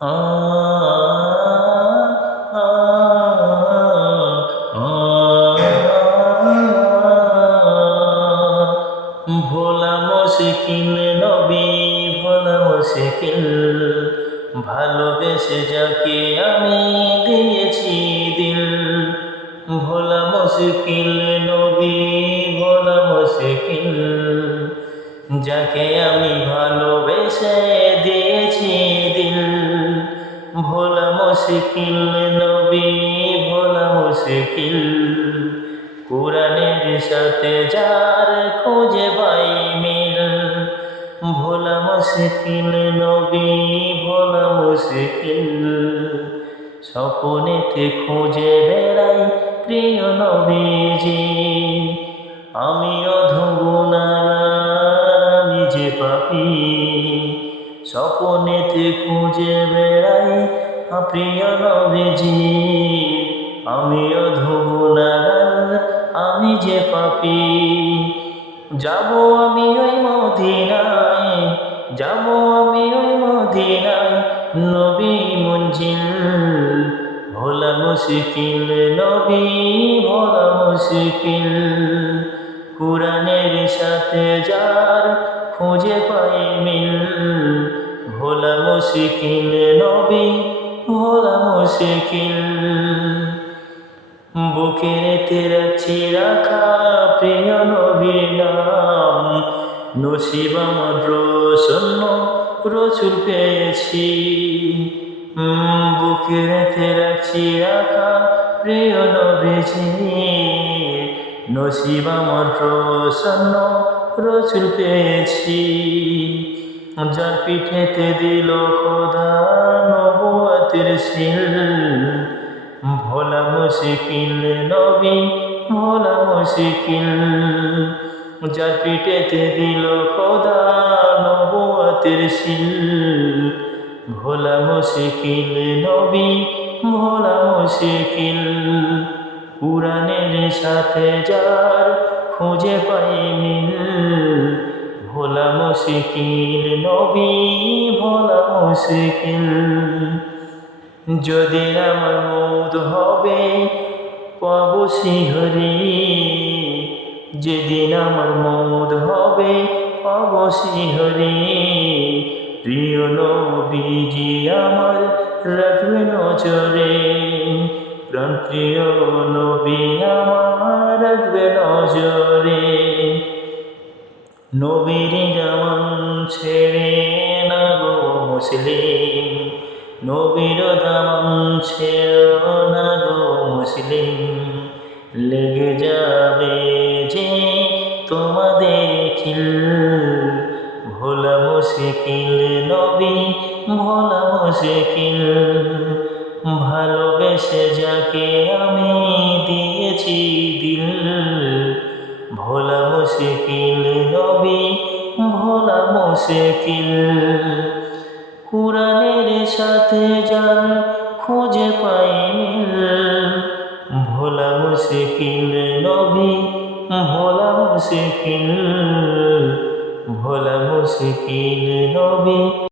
আ আ আ ভোলা মুশকিল নবী ভোলা মুশকিল ভালোবেসে যাকে আমি দিয়েছি দিল ভোলা মুশকিল নবী ভোলা মুশকিল যাকে আমি ভালোবেসে দিয়েছি দিল ভোলা মুশকিল নবী ভোলা মুশকিল কুরআনের সাথে যার খুঁজে পাই মিল ভোলা মুশকিল নবী ভোলা মুশকিল স্বপ্নেতে খুঁজে বেড়াই প্রিয় নবীজি আমি অধগুনার নিজে পাপী স্বপ্নেতে খুঁজে বেড়াই প্রিয় নবীজি আমি অধগুনার আমি যে পাপী যাব আমি ওই মদিনায় যাব আমি ওই মদিনায় নবী মঞ্জিল ভোলা মুশকিল নবী ভোলা মুশকিল কুরআনের সাথে যার খুঁজে পাই মিল ভোলা মুশকিল নবী ভোলা মুশকিল বুকেতে রাখছি রাখা প্রিয় নবীর নাম নসিব আমার রসন্ন রসুল পেয়েছি বুকেতে রাখছি রাখা প্রিয় নবীজি নসিব আমার রসন্ন রসুল পেয়েছি যার পিঠেতে দিল খোদা নবুয়তের সিল ভোলা মুশকিল নবী ভোলা মুশকিল যার পিঠেতে দিল খোদা নবুয়তের সিল ভোলা মুশকিল নবী ভোলা মুশকিল কুরআনের সাথে যার খুঁজে পাই মিল ভোলা মুশকিল নবী ভোলা মুশকিল যদি আমার মৌত হবে পাব শিহরি যেদিন আমার মৌত হবে পাব শিহরি প্রিয় নবীজি আমার রাখবে নজরে প্রাণ প্রিয় নবী আমার রাখবে নজরে নবীর জামান ছেড়ে না গো মুসলিম নবীর দামান ছেড়ো না গো মুসলিম লেগে যাবে যে তোমাদের খিল ভোলা মুশকিল নবী ভোলা মুশকিল ভালোবেসে যাকে আমি দিয়েছি দিল ভোলা মুশকিল নবী ভোলা মুশকিল কুরআনের সাথে যার খুঁজে পাই মিল ভোলা মুশকিল নবী ভোলা মুশকিল ভোলা মুশকিল নবী।